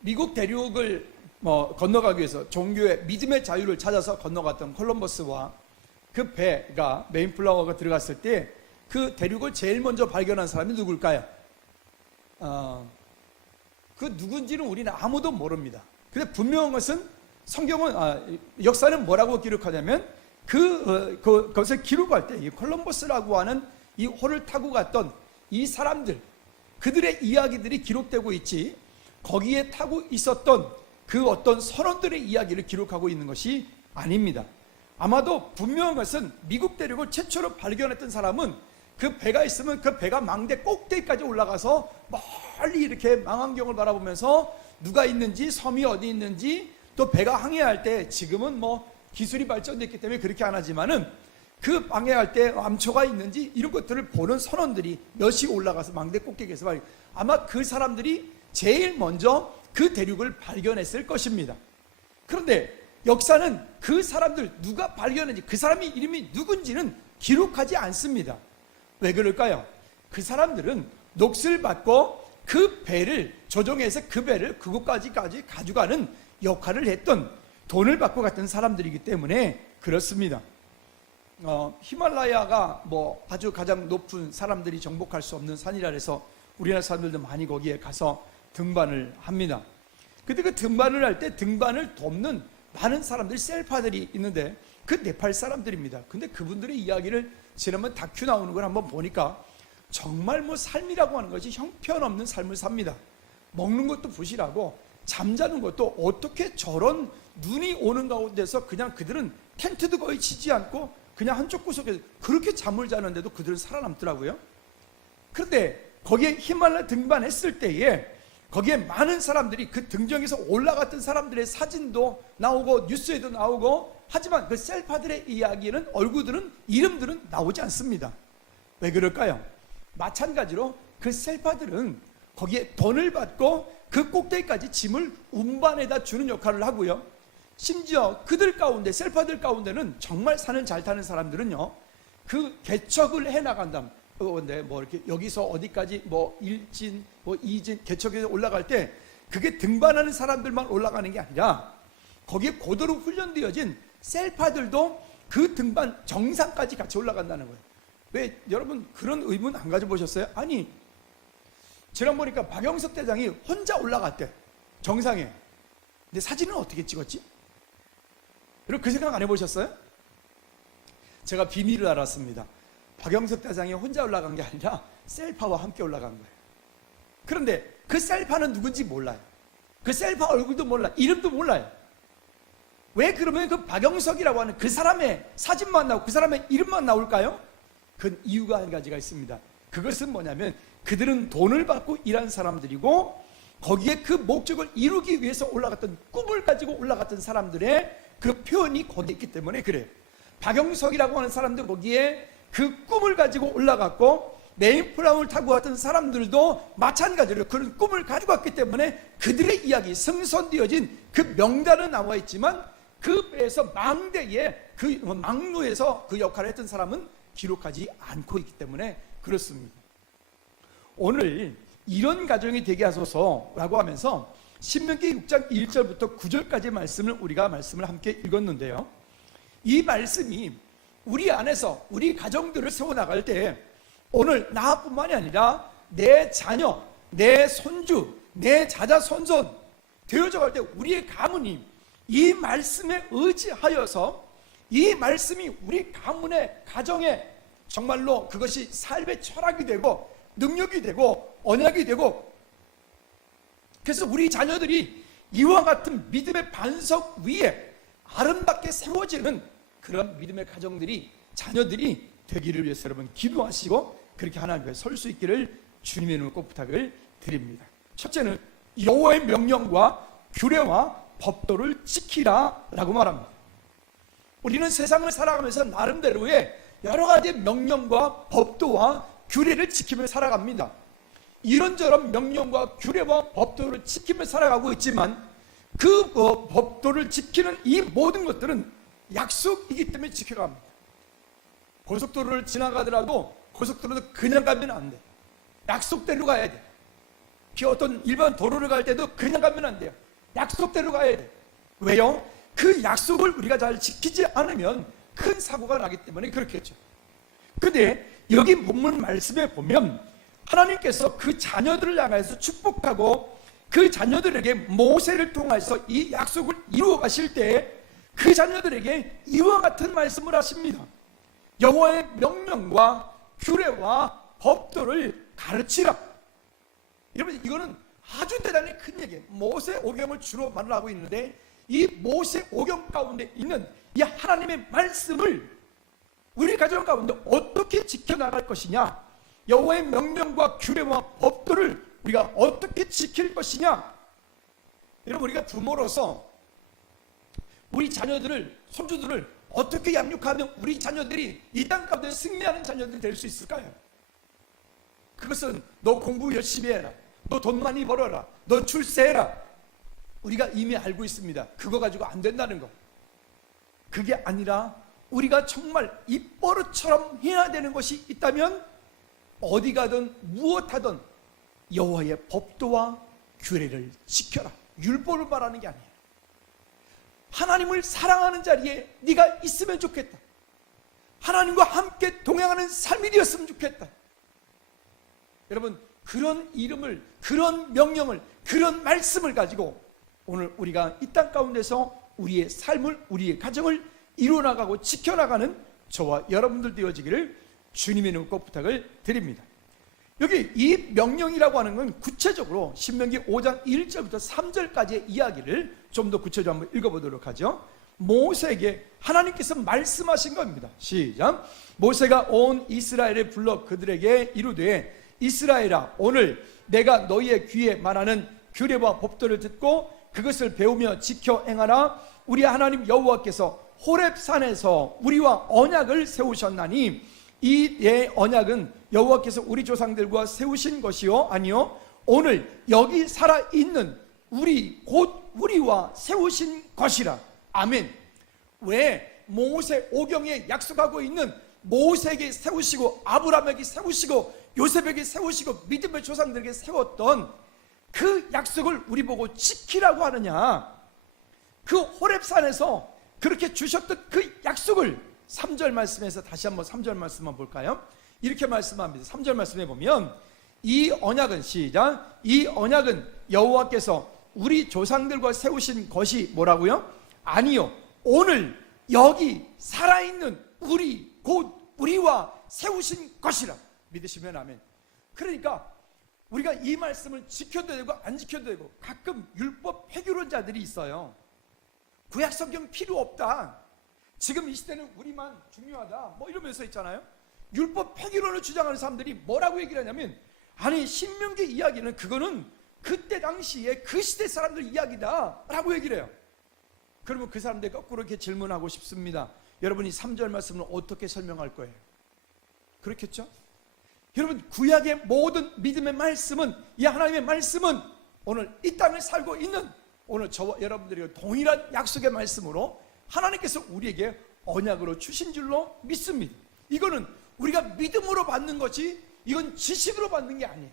미국 대륙을 건너가기 위해서 종교의 믿음의 자유를 찾아서 건너갔던 콜럼버스와 그 배가 메인플라워가 들어갔을 때 그 대륙을 제일 먼저 발견한 사람이 누굴까요? 그 누군지는 우리는 아무도 모릅니다. 근데 분명한 것은 성경은 역사는 뭐라고 기록하냐면 그것을 기록할 때 이 콜럼버스라고 하는 이 호를 타고 갔던 이 사람들, 그들의 이야기들이 기록되고 있지, 거기에 타고 있었던 그 어떤 선원들의 이야기를 기록하고 있는 것이 아닙니다. 아마도 분명한 것은 미국 대륙을 최초로 발견했던 사람은 그 배가 있으면 그 배가 망대 꼭대기까지 올라가서 멀리 이렇게 망원경을 바라보면서 누가 있는지, 섬이 어디 있는지, 또 배가 항해할 때, 지금은 기술이 발전됐기 때문에 그렇게 안 하지만은 그 항해할 때 암초가 있는지 이런 것들을 보는 선원들이 몇이 올라가서 망대 꼭대기에서 아마 그 사람들이 제일 먼저 그 대륙을 발견했을 것입니다. 그런데 역사는 그 사람들 누가 발견했는지, 그 사람이 이름이 누군지는 기록하지 않습니다. 왜 그럴까요? 그 사람들은 넋을 받고 그 배를 조종해서 그 배를 그곳까지 가져가는 역할을 했던, 돈을 받고 갔던 사람들이기 때문에 그렇습니다. 히말라야가 아주 가장 높은, 사람들이 정복할 수 없는 산이라 해서 우리나라 사람들도 많이 거기에 가서 등반을 합니다. 근데 그 등반을 할 때 등반을 돕는 많은 사람들이, 셀파들이 있는데 그 네팔 사람들입니다. 근데 그분들의 이야기를 지난번 다큐 나오는 걸 한번 보니까 정말 삶이라고 하는 것이 형편없는 삶을 삽니다. 먹는 것도 부실하고 잠자는 것도 어떻게 저런 눈이 오는 가운데서 그냥 그들은 텐트도 거의 치지 않고 그냥 한쪽 구석에서 그렇게 잠을 자는데도 그들은 살아남더라고요. 그런데 거기에 히말라야 등반했을 때에 거기에 많은 사람들이 그 등정에서 올라갔던 사람들의 사진도 나오고 뉴스에도 나오고, 하지만 그 셀파들의 이야기는, 얼굴들은, 이름들은 나오지 않습니다. 왜 그럴까요? 마찬가지로 그 셀파들은 거기에 돈을 받고 그 꼭대기까지 짐을 운반해다 주는 역할을 하고요. 심지어 그들 가운데, 셀파들 가운데는 정말 산을 잘 타는 사람들은요, 그 개척을 해 나간다면, 근데 이렇게 여기서 어디까지 1진, 2진 개척해서 올라갈 때 그게 등반하는 사람들만 올라가는 게 아니라 거기에 고도로 훈련되어진 셀파들도 그 등반 정상까지 같이 올라간다는 거예요. 왜 여러분 그런 의문 안 가져보셨어요? 아니, 지난 보니까 박영석 대장이 혼자 올라갔대, 정상에. 근데 사진은 어떻게 찍었지? 여러분 그 생각 안 해보셨어요? 제가 비밀을 알았습니다. 박영석 대장이 혼자 올라간 게 아니라 셀파와 함께 올라간 거예요. 그런데 그 셀파는 누군지 몰라요. 그 셀파 얼굴도 몰라, 이름도 몰라요. 왜 그러면 그 박영석이라고 하는 그 사람의 사진만 나오고 그 사람의 이름만 나올까요? 그 이유가 한 가지가 있습니다. 그것은 뭐냐면 그들은 돈을 받고 일한 사람들이고 거기에 그 목적을 이루기 위해서 올라갔던, 꿈을 가지고 올라갔던 사람들의 그 표현이 거기에 있기 때문에 그래요. 박영석이라고 하는 사람도 거기에 그 꿈을 가지고 올라갔고, 메인플라워를 타고 왔던 사람들도 마찬가지로 그런 꿈을 가지고 왔기 때문에 그들의 이야기, 승선되어진 그 명단은 나와 있지만 그 배에서 망대에, 그 망루에서 그 역할을 했던 사람은 기록하지 않고 있기 때문에 그렇습니다. 오늘 이런 가정이 되게 하소서라고 하면서 신명기 6장 1절부터 9절까지 말씀을 우리가 말씀을 함께 읽었는데요, 이 말씀이 우리 안에서 우리 가정들을 세워나갈 때 오늘 나뿐만이 아니라 내 자녀, 내 손주, 내 자자손손 되어져 갈 때 우리의 가문이 이 말씀에 의지하여서 이 말씀이 우리 가문의 가정에 정말로 그것이 삶의 철학이 되고 능력이 되고 언약이 되고, 그래서 우리 자녀들이 이와 같은 믿음의 반석 위에 아름답게 세워지는 그런 믿음의 가정들이, 자녀들이 되기를 위해서 여러분 기도하시고 그렇게 하나님 앞에 설 수 있기를 주님의 이름으로 꼭 부탁을 드립니다. 첫째는 여호와의 명령과 규례와 법도를 지키라 라고 말합니다. 우리는 세상을 살아가면서 나름대로의 여러 가지 명령과 법도와 규례를 지키며 살아갑니다. 이런저런 명령과 규례와 법도를 지키며 살아가고 있지만 그 법도를 지키는 이 모든 것들은 약속이기 때문에 지켜갑니다. 고속도로를 지나가더라도 고속도로도 그냥 가면 안 돼. 약속대로 가야 돼. 어떤 일반 도로를 갈 때도 그냥 가면 안 돼요. 약속대로 가야 돼요. 왜요? 그 약속을 우리가 잘 지키지 않으면 큰 사고가 나기 때문에 그렇겠죠. 근데 여기 본문 말씀에 보면 하나님께서 그 자녀들을 향해서 축복하고 그 자녀들에게 모세를 통해서 이 약속을 이루어 가실 때 그 자녀들에게 이와 같은 말씀을 하십니다. 여호와의 명령과 규례와 법도를 가르치라. 여러분, 이거는 아주 대단히 큰 얘기예요. 모세 오경을 주로 말을 하고 있는데 이 모세 오경 가운데 있는 이 하나님의 말씀을 우리 가정 가운데 어떻게 지켜나갈 것이냐, 여호와의 명령과 규례와 법도를 우리가 어떻게 지킬 것이냐. 여러분, 우리가 부모로서 우리 자녀들을, 손주들을 어떻게 양육하면 우리 자녀들이 이 땅 가운데 승리하는 자녀들이 될 수 있을까요? 그것은 너 공부 열심히 해라, 너 돈 많이 벌어라, 너 출세해라. 우리가 이미 알고 있습니다. 그거 가지고 안 된다는 거. 그게 아니라 우리가 정말 입버릇처럼 해야 되는 것이 있다면 어디 가든 무엇하든 여호와의 법도와 규례를 지켜라. 율법을 말하는 게 아니에요. 하나님을 사랑하는 자리에 네가 있으면 좋겠다. 하나님과 함께 동행하는 삶이 되었으면 좋겠다. 여러분, 그런 이름을, 그런 명령을, 그런 말씀을 가지고 오늘 우리가 이 땅 가운데서 우리의 삶을, 우리의 가정을 이루어나가고 지켜나가는 저와 여러분들 되어지기를 주님의 이름으로 꼭 부탁을 드립니다. 여기 이 명령이라고 하는 건 구체적으로 신명기 5장 1절부터 3절까지의 이야기를 좀 더 구체적으로 한번 읽어보도록 하죠. 모세에게 하나님께서 말씀하신 겁니다. 시작. 모세가 온 이스라엘을 불러 그들에게 이르되 이스라엘아, 오늘 내가 너희의 귀에 말하는 규례와 법도를 듣고 그것을 배우며 지켜 행하라. 우리 하나님 여호와께서 호렙산에서 우리와 언약을 세우셨나니 이 내 언약은 여호와께서 우리 조상들과 세우신 것이요 아니요 오늘 여기 살아있는 우리 곧 우리와 세우신 것이라. 아멘. 왜 모세 오경에 약속하고 있는 모세에게 세우시고 아브라함에게 세우시고 요셉에게 세우시고 믿음의 조상들에게 세웠던 그 약속을 우리 보고 지키라고 하느냐. 그 호렙산에서 그렇게 주셨던 그 약속을 3절 말씀에서 다시 한번 3절 말씀만 볼까요? 이렇게 말씀합니다. 3절 말씀에 보면 이 언약은, 시작, 이 언약은 여호와께서 우리 조상들과 세우신 것이 뭐라고요? 아니요 오늘 여기 살아있는 우리 곧 우리와 세우신 것이라. 믿으시면 아멘. 그러니까 우리가 이 말씀을 지켜도 되고 안 지켜도 되고, 가끔 율법 폐교론자들이 있어요. 구약 성경 필요 없다, 지금 이 시대는 우리만 중요하다, 뭐 이러면서 있잖아요. 율법 폐기론을 주장하는 사람들이 뭐라고 얘기를 하냐면, 아니 신명기 이야기는 그거는 그때 당시에 그 시대 사람들 이야기다 라고 얘기를 해요. 그러면 그 사람들 거꾸로 이렇게 질문하고 싶습니다. 여러분이 3절 말씀을 어떻게 설명할 거예요? 그렇겠죠? 여러분, 구약의 모든 믿음의 말씀은, 이 하나님의 말씀은 오늘 이 땅을 살고 있는 오늘 저와 여러분들이 동일한 약속의 말씀으로 하나님께서 우리에게 언약으로 주신 줄로 믿습니다. 이거는 우리가 믿음으로 받는 것이, 이건 지식으로 받는 게 아니에요.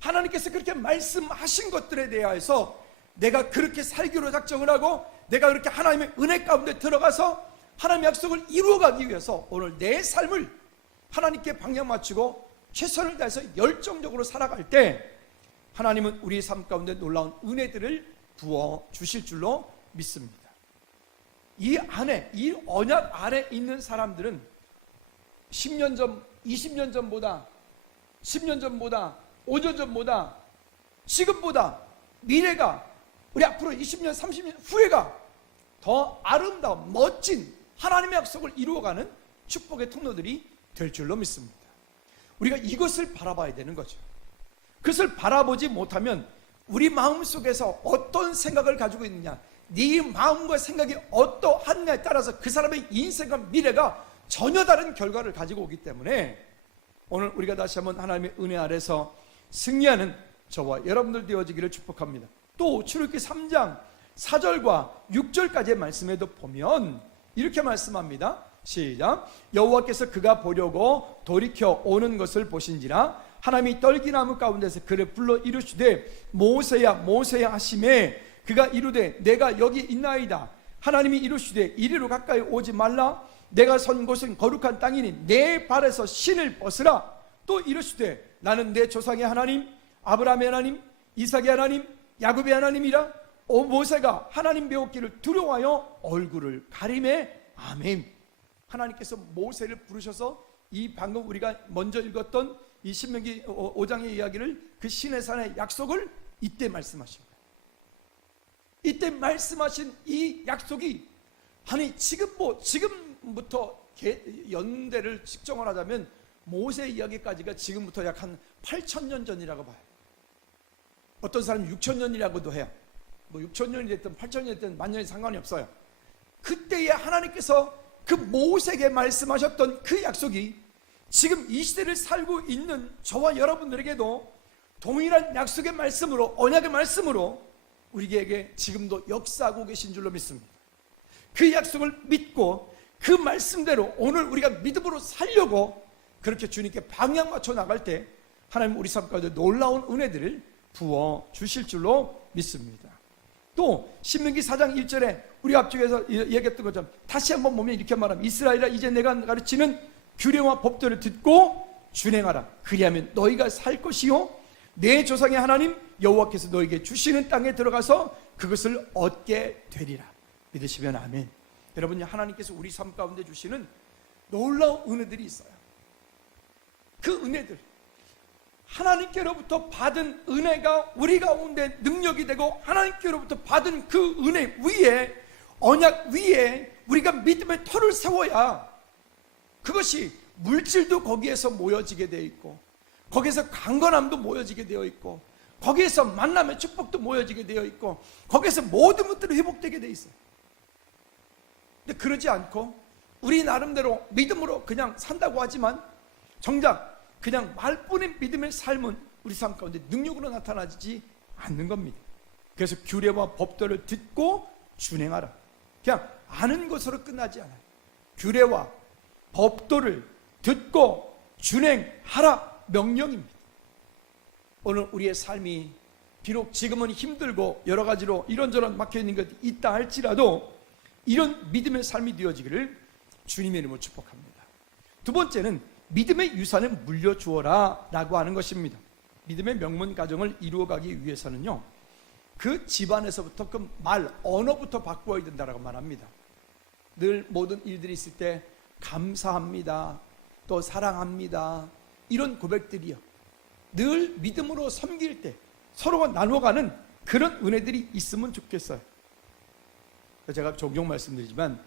하나님께서 그렇게 말씀하신 것들에 대해서 내가 그렇게 살기로 작정을 하고 내가 그렇게 하나님의 은혜 가운데 들어가서 하나님의 약속을 이루어가기 위해서 오늘 내 삶을 하나님께 방향 맞추고 최선을 다해서 열정적으로 살아갈 때 하나님은 우리의 삶 가운데 놀라운 은혜들을 부어 주실 줄로 믿습니다. 이 안에, 이 언약 아래 있는 사람들은 10년 전, 20년 전보다, 10년 전보다, 5년 전보다, 지금보다 미래가, 우리 앞으로 20년, 30년 후회가 더 아름다운, 멋진 하나님의 약속을 이루어가는 축복의 통로들이 될 줄로 믿습니다. 우리가 이것을 바라봐야 되는 거죠. 그것을 바라보지 못하면 우리 마음속에서 어떤 생각을 가지고 있느냐, 네 마음과 생각이 어떠하느냐에 따라서 그 사람의 인생과 미래가 전혀 다른 결과를 가지고 오기 때문에 오늘 우리가 다시 한번 하나님의 은혜 아래서 승리하는 저와 여러분들 되어지기를 축복합니다. 또 출애굽기 3장 4절과 6절까지의 말씀에도 보면 이렇게 말씀합니다. 시작. 여호와께서 그가 보려고 돌이켜 오는 것을 보신지라 하나님이 떨기나무 가운데서 그를 불러 이르시되 모세야 모세야 하시매 그가 이르되 내가 여기 있나이다. 하나님이 이르시되 이리로 가까이 오지 말라. 내가 선 곳은 거룩한 땅이니 내 발에서 신을 벗으라. 또 이르시되 나는 내 조상의 하나님 아브라함의 하나님 이삭의 하나님 야곱의 하나님이라. 모세가 하나님 배웠기를 두려워하여 얼굴을 가리매. 아멘. 하나님께서 모세를 부르셔서 이 방금 우리가 먼저 읽었던 이 신명기 5장의 이야기를 그 시내산의 약속을 이때 말씀하신 거예요. 이때 말씀하신 이 약속이 아니 지금부터 연대를 측정을 하자면 모세 이야기까지가 지금부터 약 한 8,000년 전이라고 봐요. 어떤 사람은 6,000년이라고도 해요. 뭐 6,000년이 됐든 8,000년이 됐든 만년이 상관이 없어요. 그때에 하나님께서 그 모세에게 말씀하셨던 그 약속이 지금 이 시대를 살고 있는 저와 여러분들에게도 동일한 약속의 말씀으로 언약의 말씀으로 우리에게 지금도 역사하고 계신 줄로 믿습니다. 그 약속을 믿고 그 말씀대로 오늘 우리가 믿음으로 살려고 그렇게 주님께 방향 맞춰 나갈 때 하나님 우리 삶 가운데 놀라운 은혜들을 부어 주실 줄로 믿습니다. 또 신명기 4장 1절에 우리 앞쪽에서 얘기했던 것처럼 다시 한번 보면 이렇게 말합니다. 이스라엘아 이제 내가 가르치는 규례와 법도를 듣고 준행하라. 그리하면 너희가 살 것이요 내 조상의 하나님 여호와께서 너희에게 주시는 땅에 들어가서 그것을 얻게 되리라. 믿으시면 아멘. 여러분 하나님께서 우리 삶 가운데 주시는 놀라운 은혜들이 있어요. 그 은혜들 하나님께로부터 받은 은혜가 우리 가운데 능력이 되고 하나님께로부터 받은 그 은혜 위에 언약 위에 우리가 믿음의 터를 세워야 그것이 물질도 거기에서 모여지게 되어 있고 거기에서 강건함도 모여지게 되어 있고 거기에서 만남의 축복도 모여지게 되어 있고 거기에서 모든 것들이 회복되게 되어 있어요. 근데 그러지 않고 우리 나름대로 믿음으로 그냥 산다고 하지만 정작 그냥 말뿐인 믿음의 삶은 우리 삶 가운데 능력으로 나타나지 않는 겁니다. 그래서 규례와 법도를 듣고 준행하라. 그냥 아는 것으로 끝나지 않아요. 규례와 법도를 듣고 준행하라 명령입니다. 오늘 우리의 삶이 비록 지금은 힘들고 여러 가지로 이런저런 막혀있는 것이 있다 할지라도 이런 믿음의 삶이 되어지기를 주님의 이름으로 축복합니다. 두 번째는 믿음의 유산을 물려주어라 라고 하는 것입니다. 믿음의 명문 가정을 이루어가기 위해서는요 그 집안에서부터 그 말, 언어부터 바꾸어야 된다고 말합니다. 늘 모든 일들이 있을 때 감사합니다, 또 사랑합니다 이런 고백들이요 늘 믿음으로 섬길 때 서로가 나눠가는 그런 은혜들이 있으면 좋겠어요. 제가 종종 말씀드리지만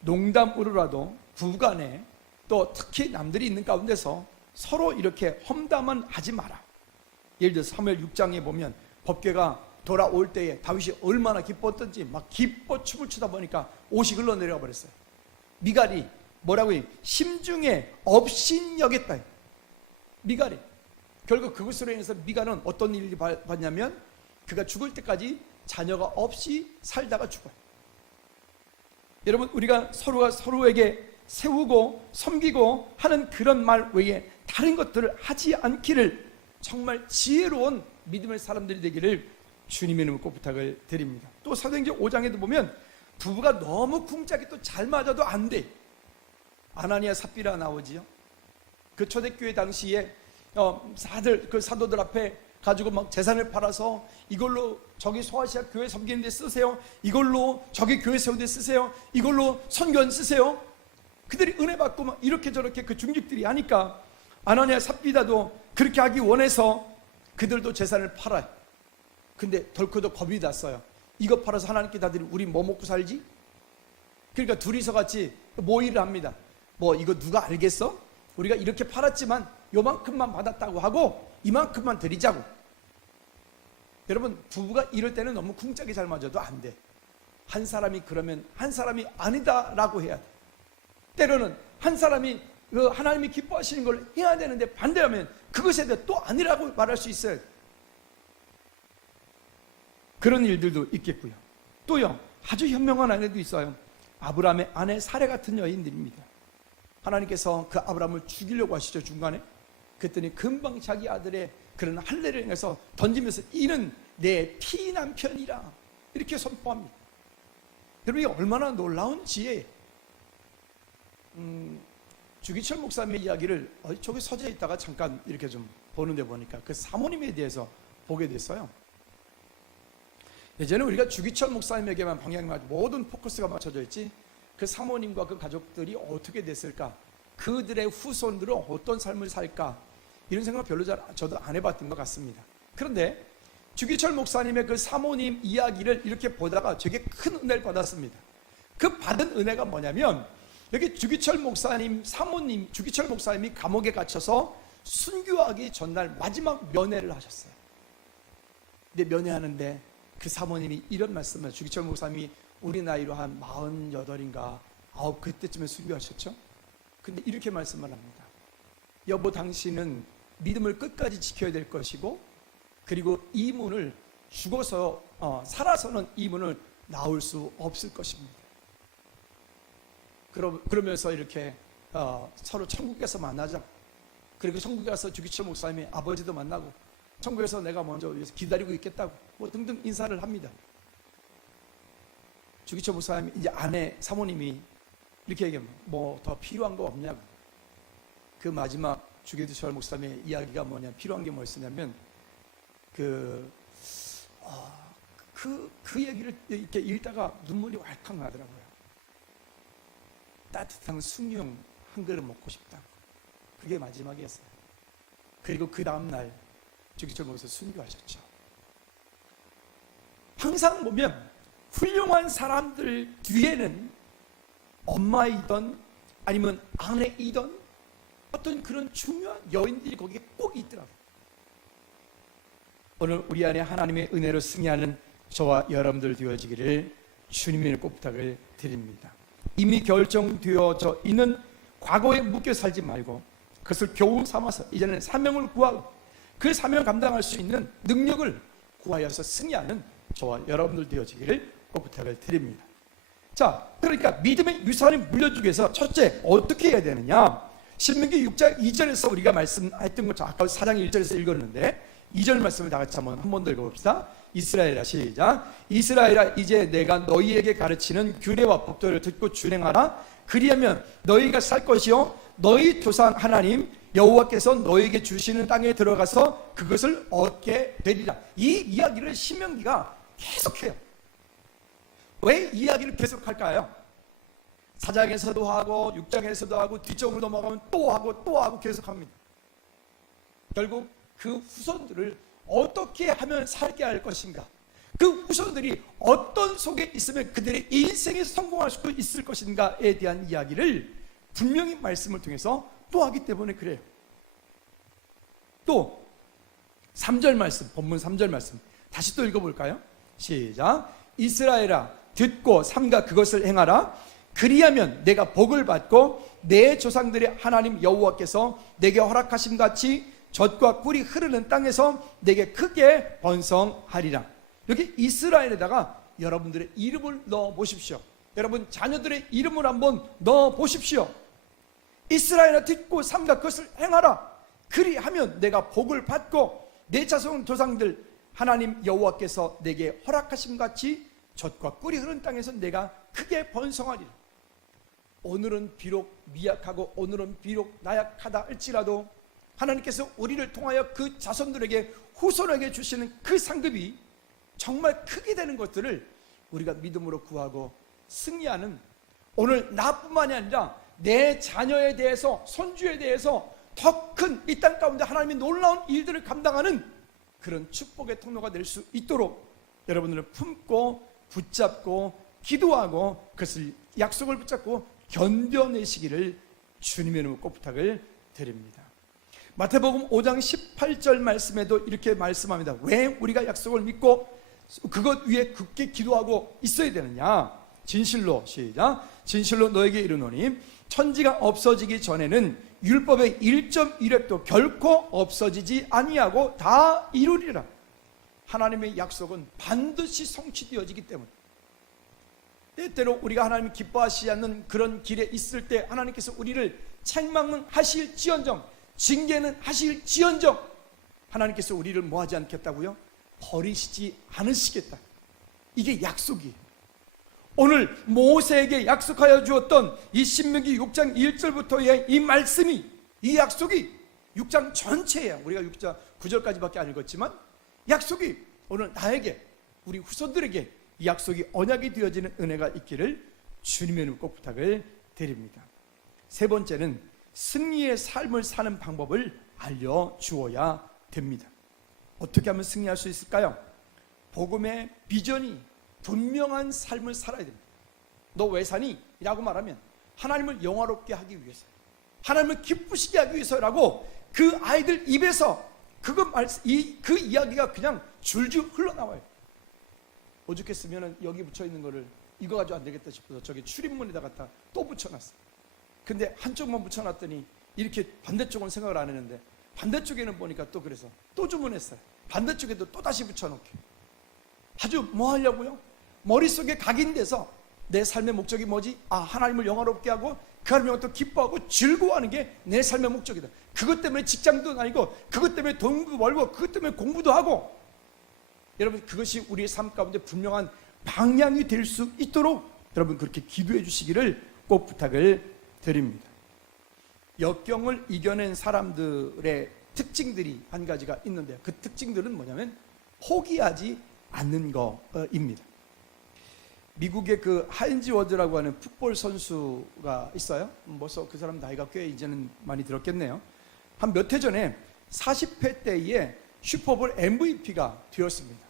농담으로라도 부부간에 또 특히 남들이 있는 가운데서 서로 이렇게 험담은 하지 마라. 예를 들어서 사무엘 6장에 보면 법궤가 돌아올 때에 다윗이 얼마나 기뻤던지 막 기뻐 춤을 추다 보니까 옷이 흘러내려가 버렸어요. 미갈이 뭐라고 해요? 심중에 업신여겼다. 미갈이 결국 그것으로 인해서 미갈은 어떤 일이 봤냐면 그가 죽을 때까지 자녀가 없이 살다가 죽어요. 여러분 우리가 서로가 서로에게 세우고 섬기고 하는 그런 말 외에 다른 것들을 하지 않기를 정말 지혜로운 믿음의 사람들이 되기를 주님의 이름으로 꼭 부탁을 드립니다. 또 사도행전 5장에도 보면 부부가 너무 궁짝이 또 잘 맞아도 안 돼. 아나니아 삽비라 나오지요. 그 초대교회 당시에 그 사도들 앞에 가지고 막 재산을 팔아서 이걸로 저기 소아시아 교회 섬기는 데 쓰세요. 이걸로 저기 교회 세우는 데 쓰세요. 이걸로 선교원 쓰세요. 그들이 은혜 받고 막 이렇게 저렇게 그 중직들이 하니까 아나니아 삽비다도 그렇게 하기 원해서 그들도 재산을 팔아요. 근데 덜커도 겁이 났어요. 이거 팔아서 하나님께 다들 우리 뭐 먹고 살지? 그러니까 둘이서 같이 모의를 합니다. 뭐 이거 누가 알겠어? 우리가 이렇게 팔았지만 요만큼만 받았다고 하고 이만큼만 드리자고. 여러분 부부가 이럴 때는 너무 궁짝이 잘 맞아도 안 돼. 한 사람이 그러면 한 사람이 아니다라고 해야 돼. 때로는 한 사람이 하나님이 기뻐하시는 걸 해야 되는데 반대하면 그것에 대해 또 아니라고 말할 수 있어요. 그런 일들도 있겠고요. 또요 아주 현명한 아내도 있어요. 아브라함의 아내 사례 같은 여인들입니다. 하나님께서 그 아브라함을 죽이려고 하시죠. 중간에 그랬더니 금방 자기 아들의 그런 할례를 행해서 던지면서 이는 내 피남편이라 이렇게 선포합니다. 여러분, 이게 얼마나 놀라운 지혜예요. 주기철 목사님의 이야기를 저기 서재에 있다가 잠깐 이렇게 좀 보는데 보니까 그 사모님에 대해서 보게 됐어요. 예전에 우리가 주기철 목사님에게만 방향이 맞고 모든 포커스가 맞춰져 있지, 그 사모님과 그 가족들이 어떻게 됐을까, 그들의 후손들은 어떤 삶을 살까, 이런 생각 별로 저도 안 해봤던 것 같습니다. 그런데 주기철 목사님의 그 사모님 이야기를 이렇게 보다가 되게 큰 은혜를 받았습니다. 그 받은 은혜가 뭐냐면, 여기 주기철 목사님 사모님 주기철 목사님이 감옥에 갇혀서 순교하기 전날 마지막 면회를 하셨어요. 근데 면회하는데 그 사모님이 이런 말씀을, 주기철 목사님이 우리 나이로 한 48인가 9 그때쯤에 순교하셨죠. 근데 이렇게 말씀을 합니다. 여보, 당신은 믿음을 끝까지 지켜야 될 것이고, 그리고 이 문을 죽어서 살아서는 이 문을 나올 수 없을 것입니다. 그러면서 이렇게 서로 천국에서 만나자. 그리고 천국에 가서 주기철 목사님의 아버지도 만나고, 천국에서 내가 먼저 기다리고 있겠다고 뭐 등등 인사를 합니다. 주기철 목사님 이제 아내 사모님이 이렇게 얘기합니다. 뭐 더 필요한 거 없냐고. 그 마지막 주기철 목사님의 이야기가 뭐냐, 필요한 게 뭐였냐면 그 얘기를 이렇게 읽다가 눈물이 왈칵 나더라고요. 따뜻한 숭늉 한 그릇 먹고 싶다. 그게 마지막이었어요. 그리고 그 다음날 주기철 목사님 순교하셨죠. 항상 보면 훌륭한 사람들 뒤에는 엄마이던 아니면 아내이던 어떤 그런 중요한 여인들이 거기에 꼭 있더라고요. 오늘 우리 안에 하나님의 은혜로 승리하는 저와 여러분들 되어지기를 주님의 꼭 부탁을 드립니다. 이미 결정되어져 있는 과거에 묶여 살지 말고 그것을 교훈 삼아서 이제는 사명을 구하고 그 사명을 감당할 수 있는 능력을 구하여서 승리하는 저와 여러분들 되어지기를 꼭 부탁을 드립니다. 자, 그러니까 믿음의 유산을 물려주기 위해서 첫째 어떻게 해야 되느냐, 신명기 6장 2절에서 우리가 말씀했던 것처럼 아까 4장 1절에서 읽었는데 2절 말씀을 다 같이 한 번 더 읽어봅시다. 이스라엘아, 시작. 이스라엘아, 이제 내가 너희에게 가르치는 규례와 법도를 듣고 준행하라. 그리하면 너희가 살 것이요 너희 조상 하나님 여호와께서 너희에게 주시는 땅에 들어가서 그것을 얻게 되리라. 이 이야기를 신명기가 계속해요. 왜 이야기를 계속할까요? 4장에서도 하고 6장에서도 하고 뒤쪽으로 넘어가면 또 하고 계속합니다. 결국 그 후손들을 어떻게 하면 살게 할 것인가, 그 후손들이 어떤 속에 있으면 그들의 인생에 성공할 수 있을 것인가에 대한 이야기를 분명히 말씀을 통해서 또 하기 때문에 그래요. 또 3절 말씀, 본문 3절 말씀 다시 또 읽어볼까요? 시작. 이스라엘아, 듣고 삼가 그것을 행하라. 그리하면 내가 복을 받고 내 조상들의 하나님 여호와께서 내게 허락하신 같이 젖과 꿀이 흐르는 땅에서 내게 크게 번성하리라. 여기 이스라엘에다가 여러분들의 이름을 넣어 보십시오. 여러분 자녀들의 이름을 한번 넣어 보십시오. 이스라엘아, 듣고 삼가 그것을 행하라. 그리하면 내가 복을 받고 내 자손 조상들 하나님 여호와께서 내게 허락하심 같이 젖과 꿀이 흐르는 땅에서 내가 크게 번성하리라. 오늘은 비록 미약하고 오늘은 비록 나약하다 할지라도 하나님께서 우리를 통하여 그 자손들에게 후손에게 주시는 그 상급이 정말 크게 되는 것들을 우리가 믿음으로 구하고 승리하는, 오늘 나뿐만이 아니라 내 자녀에 대해서 손주에 대해서 더 큰 이 땅 가운데 하나님의 놀라운 일들을 감당하는 그런 축복의 통로가 될 수 있도록 여러분들을 품고 붙잡고 기도하고 그것을 약속을 붙잡고 견뎌내시기를 주님의 이름으로 꼭 부탁을 드립니다. 마태복음 5장 18절 말씀에도 이렇게 말씀합니다. 왜 우리가 약속을 믿고 그것 위에 굳게 기도하고 있어야 되느냐. 진실로, 시작. 진실로 너에게 이르노니 천지가 없어지기 전에는 율법의 1.1획도 결코 없어지지 아니하고 다 이루리라. 하나님의 약속은 반드시 성취되어지기 때문에 때때로 우리가 하나님이 기뻐하시지 않는 그런 길에 있을 때 하나님께서 우리를 책망하실지언정 징계는 하실지언정 하나님께서 우리를 뭐 하지 않겠다고요? 버리시지 않으시겠다. 이게 약속이에요. 오늘 모세에게 약속하여 주었던 이 신명기 6장 1절부터의 이 말씀이, 이 약속이 6장 전체예요. 우리가 6장 9절까지밖에 안 읽었지만 약속이 오늘 나에게, 우리 후손들에게 이 약속이 언약이 되어지는 은혜가 있기를 주님의 이름으로 꼭 부탁을 드립니다. 세 번째는 승리의 삶을 사는 방법을 알려주어야 됩니다. 어떻게 하면 승리할 수 있을까요? 복음의 비전이 분명한 삶을 살아야 됩니다. 너 왜 사니? 라고 말하면 하나님을 영화롭게 하기 위해서, 하나님을 기쁘시게 하기 위해서라고 그 아이들 입에서 그 이야기가 그냥 줄줄 흘러나와요. 오죽했으면 여기 붙여있는 거를 이거 가지고 안 되겠다 싶어서 저기 출입문에다 갖다 또 붙여놨어요. 근데 한쪽만 붙여놨더니 이렇게 반대쪽은 생각을 안 했는데 반대쪽에는 보니까 또 그래서 또 주문했어요. 반대쪽에도 또 다시 붙여놓게. 아주 뭐 하려고요? 머릿속에 각인돼서 내 삶의 목적이 뭐지? 하나님을 영화롭게 하고 그 하나님을 또 기뻐하고 즐거워하는 게 내 삶의 목적이다. 그것 때문에 직장도 다니고 그것 때문에 돈도 벌고 그것 때문에 공부도 하고, 여러분 그것이 우리의 삶 가운데 분명한 방향이 될 수 있도록 여러분 그렇게 기도해 주시기를 꼭 부탁을 드립니다. 역경을 이겨낸 사람들의 특징들이 한 가지가 있는데요. 그 특징들은 뭐냐면 포기하지 않는 거입니다. 미국의 그 하인즈 워드라고 하는 풋볼 선수가 있어요. 벌써 그 사람 나이가 꽤 이제는 많이 들었겠네요. 한 몇 해 전에 40회 때에 슈퍼볼 MVP가 되었습니다.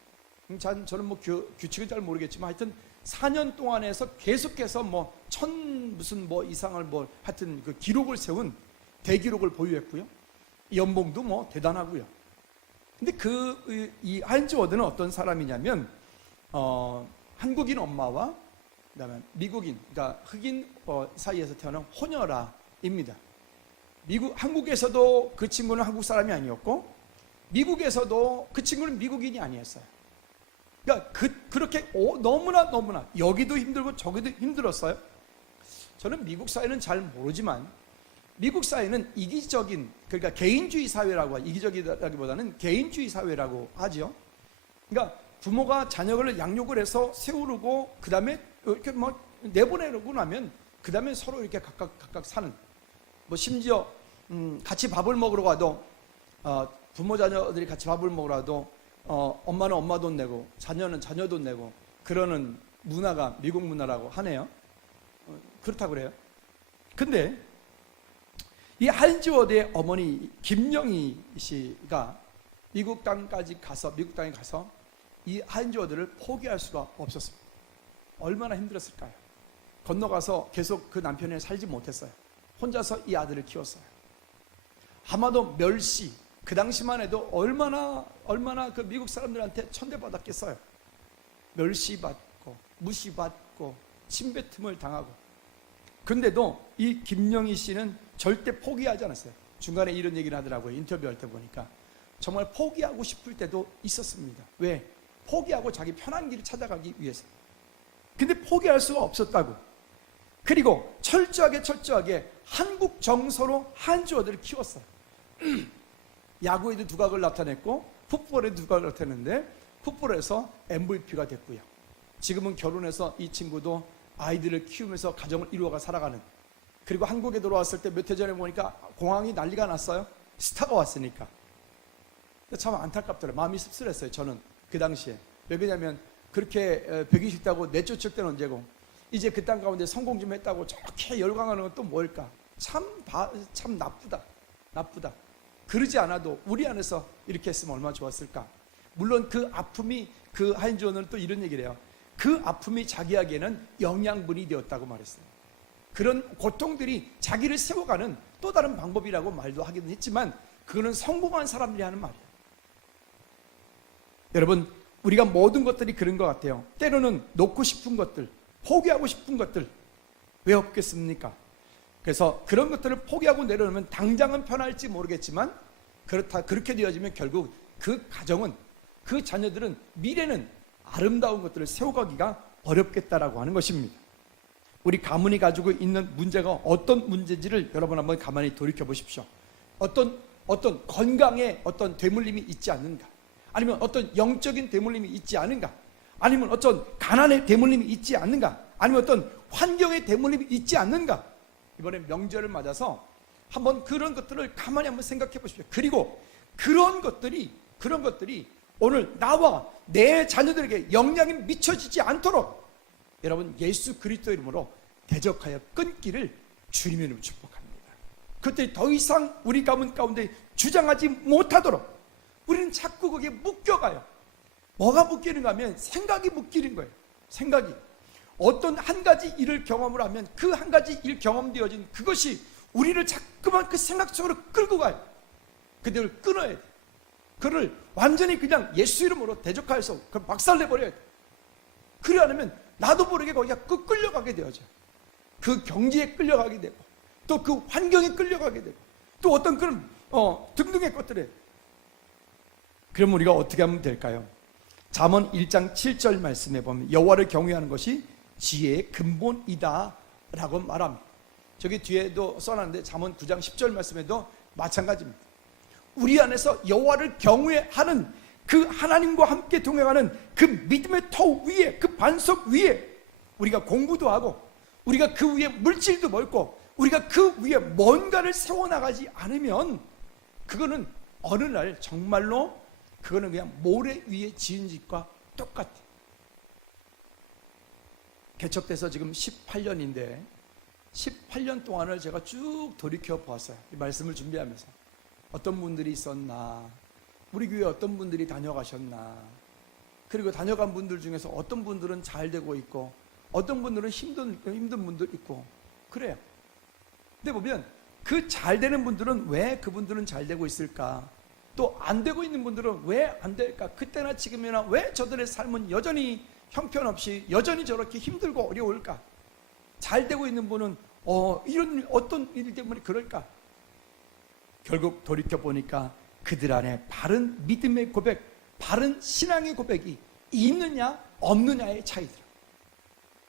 저는 뭐 규칙은 잘 모르겠지만 하여튼 4년 동안에서 계속해서 무슨 이상을 하여튼 그 기록을 세운 대기록을 보유했고요. 연봉도 대단하고요. 근데 이 하인즈 워드는 어떤 사람이냐면, 한국인 엄마와 그다음에 미국인, 그러니까 흑인 사이에서 태어난 호녀라입니다. 한국에서도 그 친구는 한국 사람이 아니었고, 미국에서도 그 친구는 미국인이 아니었어요. 그러니까 그렇게 너무나 여기도 힘들고 저기도 힘들었어요. 저는 미국 사회는 잘 모르지만 미국 사회는 이기적인, 그러니까 개인주의 사회라고, 이기적이라기보다는 개인주의 사회라고 하죠. 그러니까 부모가 자녀를 양육을 해서 세우고 그 다음에 이렇게 내보내고 나면 그 다음에 서로 이렇게 각각 사는, 심지어 같이 밥을 먹으러 가도 부모 자녀들이 같이 밥을 먹으러 가도 엄마는 엄마 돈 내고 자녀는 자녀 돈 내고 그러는 문화가 미국 문화라고 하네요. 그렇다고 그래요. 근데 이 하인즈 워드의 어머니 김영희 씨가 미국 땅에 가서 이 하인즈 워드를 포기할 수가 없었습니다. 얼마나 힘들었을까요? 건너가서 계속 그 남편이 살지 못했어요. 혼자서 이 아들을 키웠어요. 아마도 멸시, 그 당시만 해도 얼마나 그 미국 사람들한테 천대받았겠어요. 멸시받고 무시받고 침뱉음을 당하고. 근데도 이 김영희 씨는 절대 포기하지 않았어요. 중간에 이런 얘기를 하더라고요. 인터뷰할 때 보니까 정말 포기하고 싶을 때도 있었습니다. 왜? 포기하고 자기 편한 길을 찾아가기 위해서. 근데 포기할 수가 없었다고. 그리고 철저하게 한국 정서로 하인즈 워드를 키웠어요. 야구에도 두각을 나타냈고 풋볼에도 두각을 나타냈는데 풋볼에서 MVP가 됐고요. 지금은 결혼해서 이 친구도 아이들을 키우면서 가정을 이루어가 살아가는. 그리고 한국에 돌아왔을 때 몇 해 전에 보니까 공항이 난리가 났어요. 스타가 왔으니까. 참 안타깝더라고요. 마음이 씁쓸했어요. 저는 그 당시에. 왜 그러냐면 그렇게 배기 싫다고 내쫓을 때는 언제고, 이제 그 땅 가운데 성공 좀 했다고 저렇게 열광하는 건 또 뭘까? 참 나쁘다. 그러지 않아도 우리 안에서 이렇게 했으면 얼마나 좋았을까. 물론 그 아픔이, 그 하인즈 워드는 또 이런 얘기를 해요. 그 아픔이 자기에게는 영양분이 되었다고 말했어요. 그런 고통들이 자기를 세워가는 또 다른 방법이라고 말도 하기는 했지만 그거는 성공한 사람들이 하는 말이에요. 여러분, 우리가 모든 것들이 그런 것 같아요. 때로는 놓고 싶은 것들, 포기하고 싶은 것들 왜 없겠습니까? 그래서 그런 것들을 포기하고 내려놓으면 당장은 편할지 모르겠지만 그렇게 되어지면 결국 그 가정은, 그 자녀들은 미래는 아름다운 것들을 세워가기가 어렵겠다라고 하는 것입니다. 우리 가문이 가지고 있는 문제가 어떤 문제인지를 여러분 한번 가만히 돌이켜 보십시오. 어떤 건강에 어떤 되물림이 있지 않는가? 아니면 어떤 영적인 되물림이 있지 않은가? 아니면 어떤 가난의 되물림이 있지 않는가? 아니면 어떤 환경의 되물림이 있지 않는가? 이번에 명절을 맞아서 한번 그런 것들을 가만히 한번 생각해 보십시오. 그리고 그런 것들이 오늘 나와 내 자녀들에게 영향이 미쳐지지 않도록 여러분 예수 그리스도 이름으로 대적하여 끊기를 주님의 이름으로 축복합니다. 그것들이 더 이상 우리 가운데 주장하지 못하도록 우리는 자꾸 거기에 묶여가요. 뭐가 묶이는가 하면 생각이 묶이는 거예요. 생각이. 어떤 한 가지 일을 경험을 하면 그 한 가지 일 경험되어진 그것이 우리를 자꾸만 그 생각 속으로 끌고 가요. 그들을 끊어야 돼. 그를 완전히 그냥 예수 이름으로 대적하여서 그걸 박살내버려야 돼. 그래 않으면 나도 모르게 거기가 끌려가게 되어져. 그 경지에 끌려가게 되고 또 그 환경에 끌려가게 되고 또 어떤 그런 등등의 것들에. 그럼 우리가 어떻게 하면 될까요? 잠언 1장 7절 말씀에 보면 여호와를 경외하는 것이 지혜의 근본이다 라고 말합니다. 저기 뒤에도 써놨는데 잠언 9장 10절 말씀에도 마찬가지입니다. 우리 안에서 여호와를 경외하는 그 하나님과 함께 동행하는 그 믿음의 터 위에, 그 반석 위에 우리가 공부도 하고 우리가 그 위에 물질도 멀고 우리가 그 위에 뭔가를 세워나가지 않으면 그거는 어느 날 정말로 그거는 그냥 모래 위에 지은 집과 똑같아. 개척돼서 지금 18년인데 18년 동안을 제가 쭉 돌이켜 보았어요. 이 말씀을 준비하면서 어떤 분들이 있었나, 우리 교회 어떤 분들이 다녀가셨나, 그리고 다녀간 분들 중에서 어떤 분들은 잘 되고 있고 어떤 분들은 힘든 분들 있고 그래요. 근데 보면 그 잘 되는 분들은 왜 그분들은 잘 되고 있을까? 또 안 되고 있는 분들은 왜 안 될까? 그때나 지금이나 왜 저들의 삶은 여전히 형편없이 여전히 저렇게 힘들고 어려울까? 잘 되고 있는 분은 이런 어떤 일 때문에 그럴까? 결국 돌이켜보니까 그들 안에 바른 믿음의 고백, 바른 신앙의 고백이 있느냐 없느냐의 차이더라.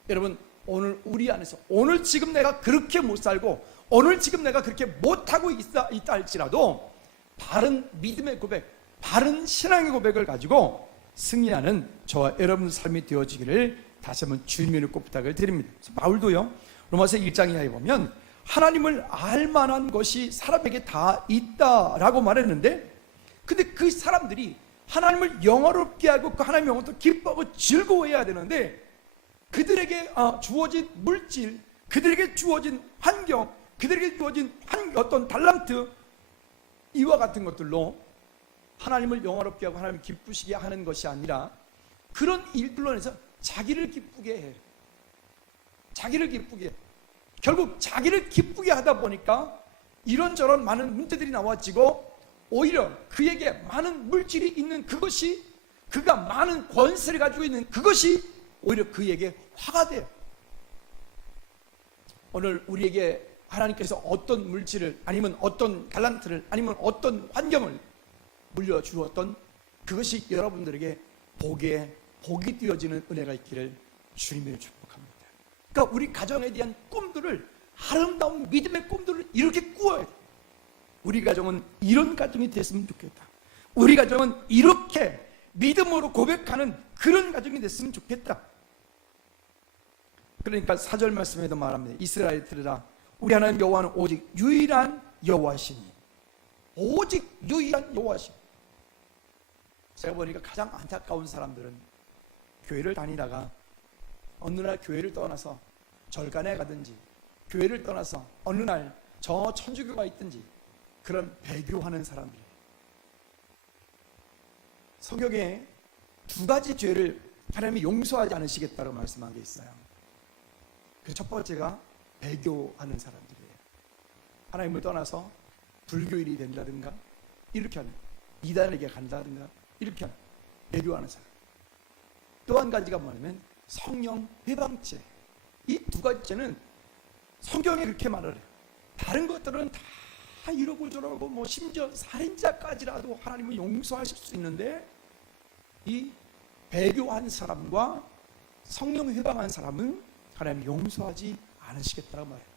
여러분 오늘 우리 안에서 오늘 지금 내가 그렇게 못 살고 오늘 지금 내가 그렇게 못하고 있다 할지라도 바른 믿음의 고백, 바른 신앙의 고백을 가지고 승리하는 저와 여러분 삶이 되어지기를 다시 한번 주님의 이름으로 꼭 부탁을 드립니다. 바울도요 로마서 1장 이하에 보면 하나님을 알만한 것이 사람에게 다 있다라고 말했는데, 근데 그 사람들이 하나님을 영화롭게 하고 그 하나님의 영혼도 기뻐하고 즐거워해야 되는데 그들에게 주어진 물질, 그들에게 주어진 환경, 그들에게 주어진 어떤 달란트 이와 같은 것들로 하나님을 영화롭게 하고 하나님을 기쁘시게 하는 것이 아니라 그런 일들로 인해서 자기를 기쁘게 해. 자기를 기쁘게 해. 결국 자기를 기쁘게 하다 보니까 이런저런 많은 문제들이 나와지고 오히려 그에게 많은 물질이 있는 그것이, 그가 많은 권세를 가지고 있는 그것이 오히려 그에게 화가 돼요. 오늘 우리에게 하나님께서 어떤 물질을 아니면 어떤 달란트를 아니면 어떤 환경을 물려주었던 그것이 여러분들에게 복이 되어지는 은혜가 있기를 주님의 축복합니다. 그러니까 우리 가정에 대한 꿈들을, 아름다운 믿음의 꿈들을 이렇게 꾸어야 돼. 우리 가정은 이런 가정이 됐으면 좋겠다. 우리 가정은 이렇게 믿음으로 고백하는 그런 가정이 됐으면 좋겠다. 그러니까 4절 말씀에도 말합니다. 이스라엘 들으라, 우리 하나님 여호와는 오직 유일한 여호와시니. 오직 유일한 여호와시니. 제가 보니까 가장 안타까운 사람들은 교회를 다니다가 어느 날 교회를 떠나서 절간에 가든지 교회를 떠나서 어느 날 저 천주교가 있든지 그런 배교하는 사람들이에요. 성경에 두 가지 죄를 하나님이 용서하지 않으시겠다고 말씀한 게 있어요. 그 첫 번째가 배교하는 사람들이에요. 하나님을 떠나서 불교인이 된다든가 이렇게 하는, 이단에게 간다든가 이렇게 하는 배교하는 사람. 또 한 가지가 뭐냐면 성령 회방죄. 이 두 가지는 성경에 그렇게 말을 해요. 다른 것들은 다 이러고 저러고 뭐 심지어 살인자까지라도 하나님은 용서하실 수 있는데 이 배교한 사람과 성령 회방한 사람은 하나님 용서하지 않으시겠다고 말해요.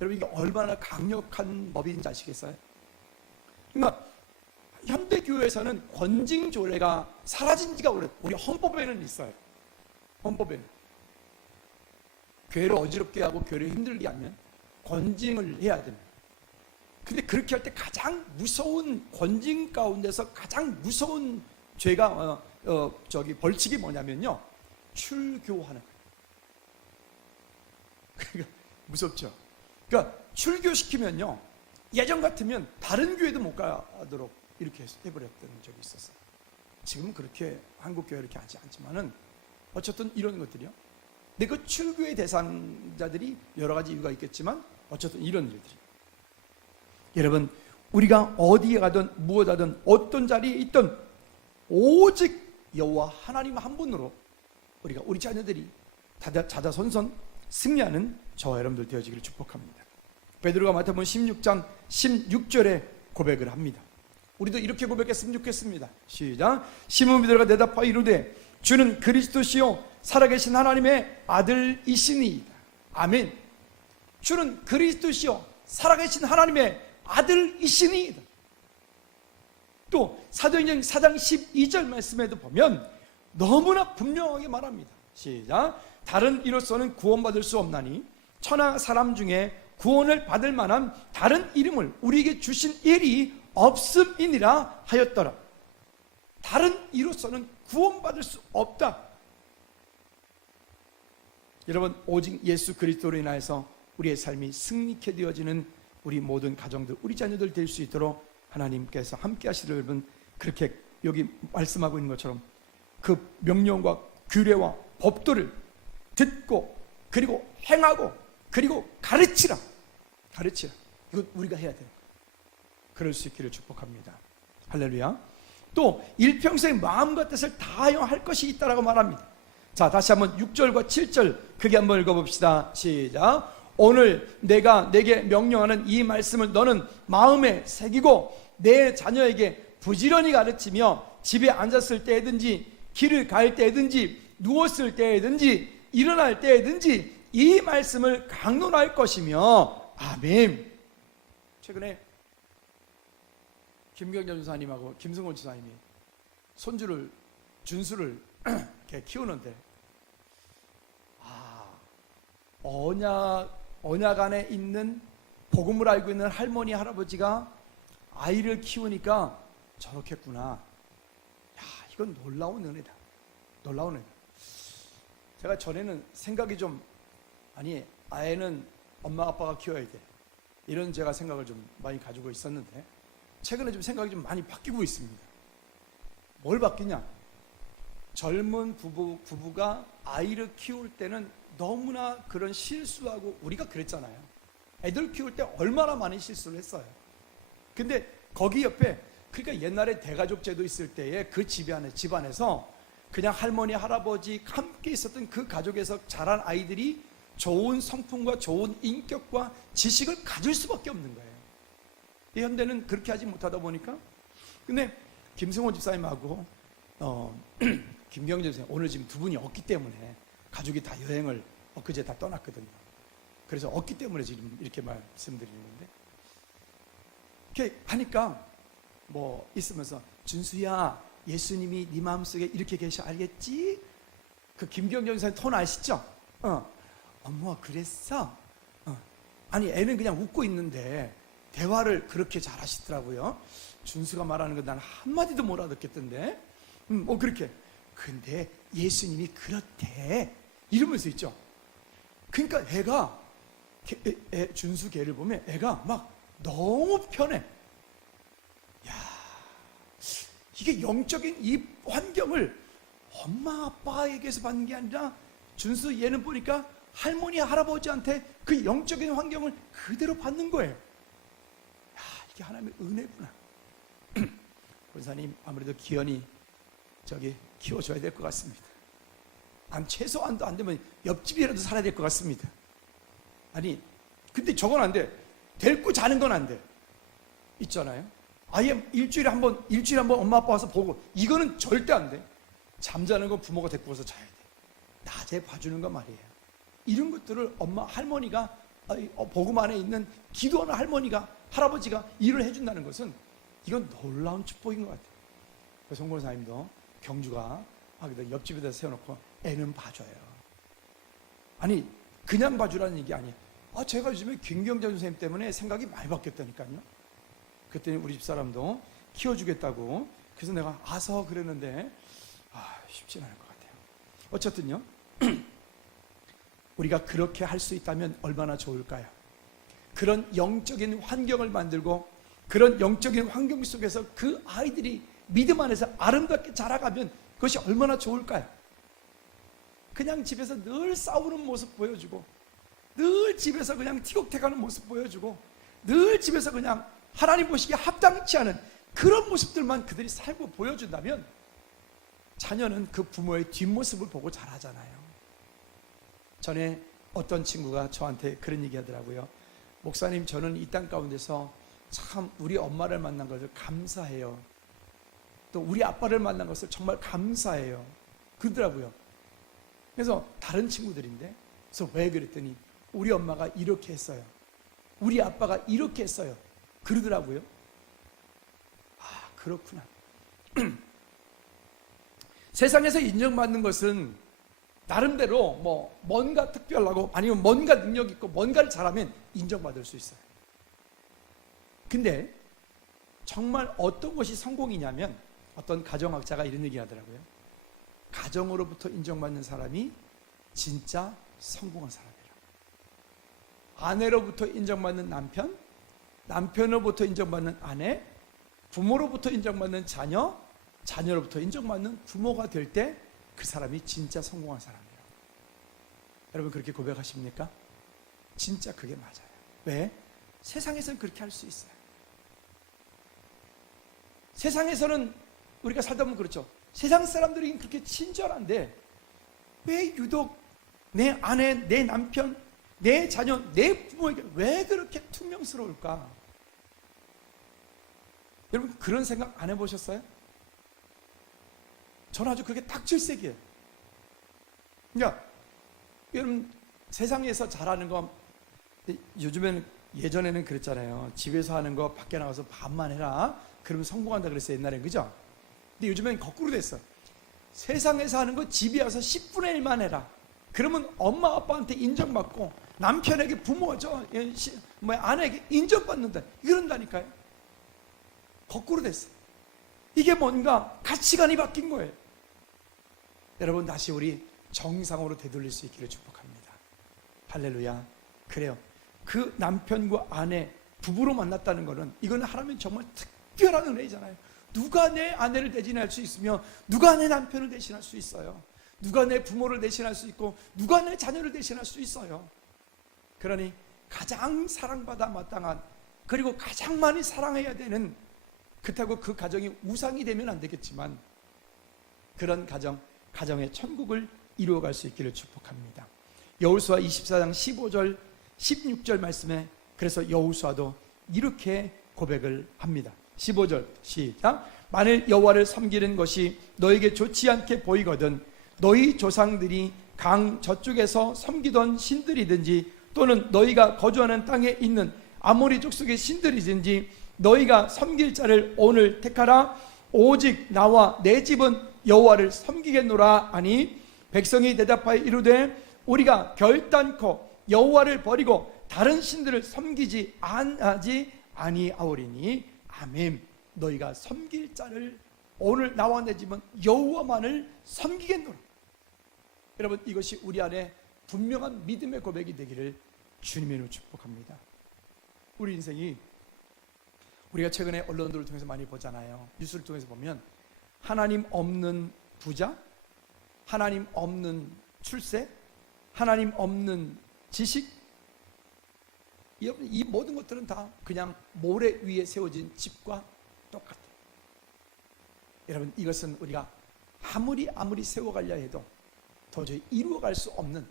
여러분 이게 얼마나 강력한 법인지 아시겠어요? 그러니까 현대 교회에서는 권징조례가 사라진 지가 오래. 우리 헌법에는 있어요. 헌법에는 교회를 어지럽게 하고 교회를 힘들게 하면 권징을 해야 됩니다. 근데 그렇게 할 때 가장 무서운 권징 가운데서 가장 무서운 죄가 벌칙이 뭐냐면요, 출교하는 거예요. 그러니까 무섭죠. 그러니까 출교시키면요, 예전 같으면 다른 교회도 못 가도록 이렇게 해버렸던 적이 있었어요. 지금은 그렇게 한국 교회 이렇게 하지 않지만은 어쨌든 이런 것들이요. 근데 그 출교의 대상자들이 여러 가지 이유가 있겠지만 어쨌든 이런 일들이. 여러분, 우리가 어디에 가든 무엇하든 어떤 자리에 있든 오직 여호와 하나님 한 분으로 우리가 우리 자녀들이 자자손손 승리하는 저와 여러분들 되어지기를 축복합니다. 베드로가 마태복음 16장 16절에 고백을 합니다. 우리도 이렇게 고백했으면 좋겠습니다. 시작. 시몬 베드로가 대답하여 이르되 주는 그리스도시요 살아계신 하나님의 아들이시니이다. 아멘. 주는 그리스도시요 살아계신 하나님의 아들이시니이다. 또 사도행전 4장 12절 말씀에도 보면 너무나 분명하게 말합니다. 시작. 다른 이로서는 구원받을 수 없나니 천하 사람 중에 구원을 받을 만한 다른 이름을 우리에게 주신 일이 없음이니라 하였더라. 다른 이로서는 구원받을 수 없다. 여러분, 오직 예수 그리스도로 인하여서 우리의 삶이 승리케 되어지는 우리 모든 가정들, 우리 자녀들 될 수 있도록 하나님께서 함께 하시기를 여러분, 그렇게 여기 말씀하고 있는 것처럼 그 명령과 규례와 법도를 듣고 그리고 행하고 그리고 가르치라. 이거 우리가 해야 돼요. 그럴 수 있기를 축복합니다. 할렐루야. 또 일평생 마음과 뜻을 다하여 할 것이 있다라고 말합니다. 자, 다시 한번 6절과 7절 크게 한번 읽어봅시다. 시작. 오늘 내가 내게 명령하는 이 말씀을 너는 마음에 새기고 내 자녀에게 부지런히 가르치며 집에 앉았을 때든지 길을 갈 때든지 누웠을 때든지 일어날 때든지 이 말씀을 강론할 것이며. 아멘. 최근에 김경전 주사님하고 김승원 주사님이 손주를 준수를 이렇게 키우는데 언약 안에 있는 복음을 알고 있는 할머니 할아버지가 아이를 키우니까 저렇겠구나. 야, 이건 놀라운 은혜다. 놀라운 은혜. 제가 전에는 생각이 좀 아이는 엄마 아빠가 키워야 돼, 이런 제가 생각을 좀 많이 가지고 있었는데 최근에 좀 생각이 좀 많이 바뀌고 있습니다. 뭘 바뀌냐? 젊은 부부가 아이를 키울 때는 너무나 그런 실수하고, 우리가 그랬잖아요. 애들 키울 때 얼마나 많은 실수를 했어요. 근데 거기 옆에, 그러니까 옛날에 대가족 제도 있을 때에 그 집안에서 그냥 할머니 할아버지 함께 있었던 그 가족에서 자란 아이들이 좋은 성품과 좋은 인격과 지식을 가질 수밖에 없는 거예요. 이 현대는 그렇게 하지 못하다 보니까. 근데 김승호 집사님하고 김경재 집사님 오늘 지금 두 분이 없기 때문에 가족이 다 여행을 엊그제 다 떠났거든요. 그래서 없기 때문에 지금 이렇게 말씀드리는 건데, 이렇게 하니까 뭐 있으면서 준수야, 예수님이 네 마음속에 이렇게 계셔 알겠지? 그 김경재 집사님 톤 아시죠? 엄마가 그랬어? 아니, 애는 그냥 웃고 있는데 대화를 그렇게 잘 하시더라고요. 준수가 말하는 거 난 한마디도 못 알아듣겠던데. 그렇게. 근데 예수님이 그렇대. 이러면서 있죠. 그러니까 애가, 준수 걔를 보면 애가 막 너무 편해. 야, 이게 영적인 이 환경을 엄마 아빠에게서 받는 게 아니라 준수 얘는 보니까 할머니 할아버지한테 그 영적인 환경을 그대로 받는 거예요. 야, 이게 하나님의 은혜구나. 권사님, 아무래도 기현이 키워줘야 될 것 같습니다. 최소한도 안 되면 옆집이라도 살아야 될 것 같습니다. 아니, 근데 저건 안 돼. 데리고 자는 건 안 돼. 있잖아요. 아예 일주일에 한 번 엄마 아빠 와서 보고, 이거는 절대 안 돼. 잠자는 건 부모가 데리고 와서 자야 돼. 낮에 봐주는 건 말이에요. 이런 것들을 엄마, 할머니가, 복음 안에 있는 기도하는 할머니가, 할아버지가 일을 해준다는 것은 이건 놀라운 축복인 것 같아요. 송 권사님도 경주가 옆집에다 세워놓고 애는 봐줘요. 아니 그냥 봐주라는 얘기 아니에요. 제가 요즘에 김경자 선생님 때문에 생각이 많이 바뀌었다니까요. 그때 우리 집사람도 키워주겠다고 그래서 내가 아서 그랬는데 쉽지는 않을 것 같아요. 어쨌든요 우리가 그렇게 할 수 있다면 얼마나 좋을까요? 그런 영적인 환경을 만들고 그런 영적인 환경 속에서 그 아이들이 믿음 안에서 아름답게 자라가면 그것이 얼마나 좋을까요? 그냥 집에서 늘 싸우는 모습 보여주고 늘 집에서 그냥 티격태격하는 모습 보여주고 늘 집에서 그냥 하나님 보시기에 합당치 않은 그런 모습들만 그들이 살고 보여준다면 자녀는 그 부모의 뒷모습을 보고 자라잖아요. 전에 어떤 친구가 저한테 그런 얘기 하더라고요. 목사님, 저는 이 땅 가운데서 참 우리 엄마를 만난 것을 감사해요. 또 우리 아빠를 만난 것을 정말 감사해요. 그러더라고요. 그래서 다른 친구들인데, 그래서 왜 그랬더니 우리 엄마가 이렇게 했어요. 우리 아빠가 이렇게 했어요. 그러더라고요. 그렇구나. 세상에서 인정받는 것은 나름대로 뭔가 특별하고 아니면 뭔가 능력 있고 뭔가를 잘하면 인정받을 수 있어요. 근데 정말 어떤 것이 성공이냐면 어떤 가정학자가 이런 얘기 하더라고요. 가정으로부터 인정받는 사람이 진짜 성공한 사람이라. 아내로부터 인정받는 남편, 남편으로부터 인정받는 아내, 부모로부터 인정받는 자녀, 자녀로부터 인정받는 부모가 될 때 그 사람이 진짜 성공한 사람이에요. 여러분 그렇게 고백하십니까? 진짜 그게 맞아요. 왜? 세상에서는 그렇게 할 수 있어요. 세상에서는 우리가 살다 보면 그렇죠. 세상 사람들이 그렇게 친절한데 왜 유독 내 아내, 내 남편, 내 자녀, 내 부모에게 왜 그렇게 퉁명스러울까? 여러분 그런 생각 안 해보셨어요? 저는 아주 그게 딱 질색이에요. 그러니까 여러분 세상에서 잘하는 거 요즘에는 예전에는 그랬잖아요. 집에서 하는 거 밖에 나가서 반만 해라. 그러면 성공한다 그랬어요. 옛날엔 그죠? 근데 요즘엔 거꾸로 됐어. 세상에서 하는 거 집에 와서 10분의 1만 해라. 그러면 엄마 아빠한테 인정받고 남편에게 부모 아내에게 인정받는다. 이런다니까요. 거꾸로 됐어. 이게 뭔가 가치관이 바뀐 거예요. 여러분 다시 우리 정상으로 되돌릴 수 있기를 축복합니다. 할렐루야. 그래요. 그 남편과 아내 부부로 만났다는 것은 이건 하나님 정말 특별한 은혜잖아요. 누가 내 아내를 대신할 수 있으며 누가 내 남편을 대신할 수 있어요. 누가 내 부모를 대신할 수 있고 누가 내 자녀를 대신할 수 있어요. 그러니 가장 사랑받아 마땅한 그리고 가장 많이 사랑해야 되는 그렇다고 그 가정이 우상이 되면 안 되겠지만 그런 가정의 천국을 이루어갈 수 있기를 축복합니다. 여호수아 24장 15절 16절 말씀에 그래서 여호수아도 이렇게 고백을 합니다. 15절 시작. 만일 여호와를 섬기는 것이 너에게 좋지 않게 보이거든 너희 조상들이 강 저쪽에서 섬기던 신들이든지 또는 너희가 거주하는 땅에 있는 아모리 족속의 신들이든지 너희가 섬길 자를 오늘 택하라. 오직 나와 내 집은 여호와를 섬기겠노라 하니 백성이 대답하여 이르되 우리가 결단코 여호와를 버리고 다른 신들을 섬기지 아니하오리니 아멘. 너희가 섬길 자를 오늘 나와 내 집은 여호와만을 섬기겠노라. 여러분 이것이 우리 안에 분명한 믿음의 고백이 되기를 주님으로 축복합니다. 우리 인생이 우리가 최근에 언론들을 통해서 많이 보잖아요. 뉴스를 통해서 보면 하나님 없는 부자, 하나님 없는 출세, 하나님 없는 지식, 이 모든 것들은 다 그냥 모래 위에 세워진 집과 똑같아요. 여러분 이것은 우리가 아무리 세워가려 해도 도저히 이루어갈 수 없는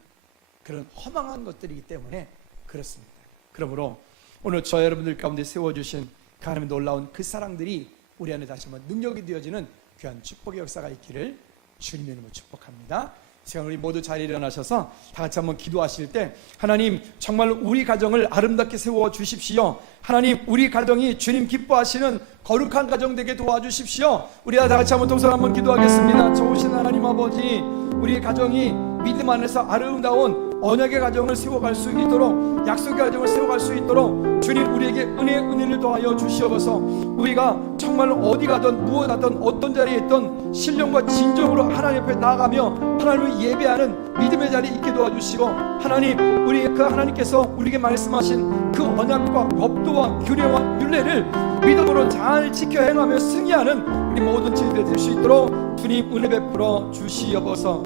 그런 허망한 것들이기 때문에 그렇습니다. 그러므로 오늘 저 여러분들 가운데 세워주신 하나님의 놀라운 그 사랑들이 우리 안에 다시 한번 능력이 되어지는 귀한 축복의 역사가 있기를 주님의 이름으로 축복합니다. 시간 우리 모두 자리에 일어나셔서 다 같이 한번 기도하실 때, 하나님 정말 우리 가정을 아름답게 세워 주십시오. 하나님 우리 가정이 주님 기뻐하시는 거룩한 가정 되게 도와주십시오. 우리 다 같이 한번 동서로 한번 기도하겠습니다. 좋으신 하나님 아버지, 우리 가정이 믿음 안에서 아름다운 언약의 가정을 세워갈 수 있도록, 약속의 가정을 세워갈 수 있도록 주님 우리에게 은혜를 더하여 주시옵소서. 우리가 정말 어디 가든 무엇 하든 어떤 자리에 있든 신령과 진정으로 하나님 앞에 나아가며 하나님을 예배하는 믿음의 자리에 있게 도와주시고, 하나님 우리 그 하나님께서 우리에게 말씀하신 그 언약과 법도와 규례와 율례를 믿음으로 잘 지켜 행하며 승리하는 우리 모든 친구들 될 수 있도록 주님 은혜 베풀어 주시옵소서.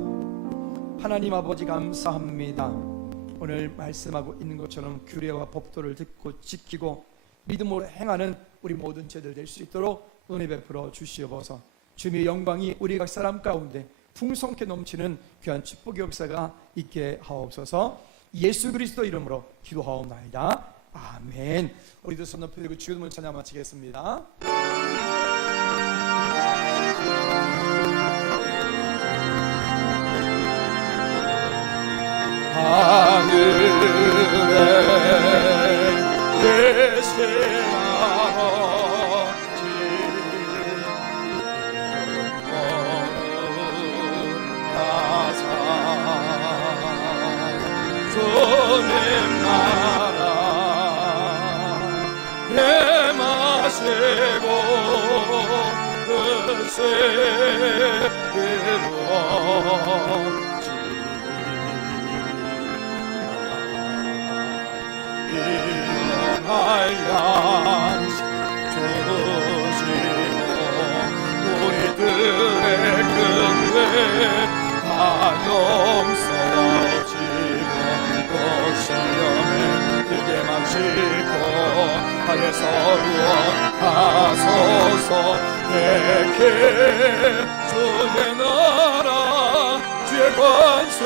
하나님 아버지 감사합니다. 오늘 말씀하고 있는 것처럼 규례와 법도를 듣고 지키고 믿음으로 행하는 우리 모든 죄들 될 수 있도록 은혜 베풀어 주시옵소서. 주님의 영광이 우리 각 사람 가운데 풍성케 넘치는 귀한 축복의 역사가 있게 하옵소서. 예수 그리스도 이름으로 기도하옵나이다. 아멘. 우리도 손 높이 들고 주님을 찬양 마치겠습니다. 하늘에 계신 아버지, 나사 주님 나라 해마시고 뜻을 이루어 한량 주시고 우리들의 근대 다 용서하시고 또 시험에 들게 마치고 하늘에서 구원하소서. 내게 주의 나라 주의 권세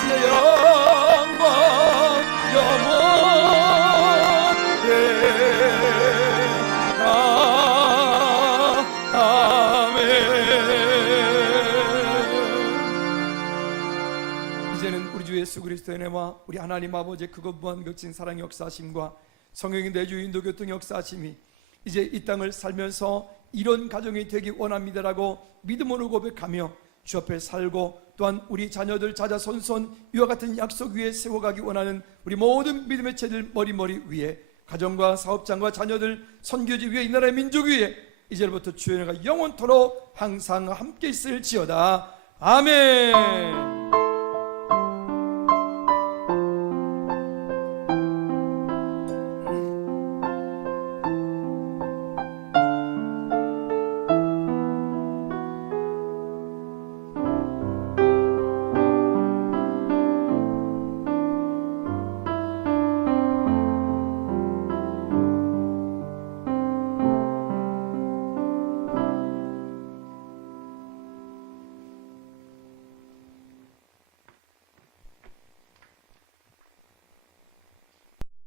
주의 영광 예수 그리스도의 은혜와 우리 하나님 아버지의 크고 무한극진 사랑의 역사하심과 성령의 내주 인도교통 역사하심이 이제 이 땅을 살면서 이런 가정이 되기 원합니다라고 믿음으로 고백하며 주 앞에 살고 또한 우리 자녀들 자자손손 이와 같은 약속 위에 세워가기 원하는 우리 모든 믿음의 체들 머리머리 위에, 가정과 사업장과 자녀들, 선교지 위에, 이 나라의 민족 위에 이제부터 주의 은혜가 영원토록 항상 함께 있을지어다. 아멘.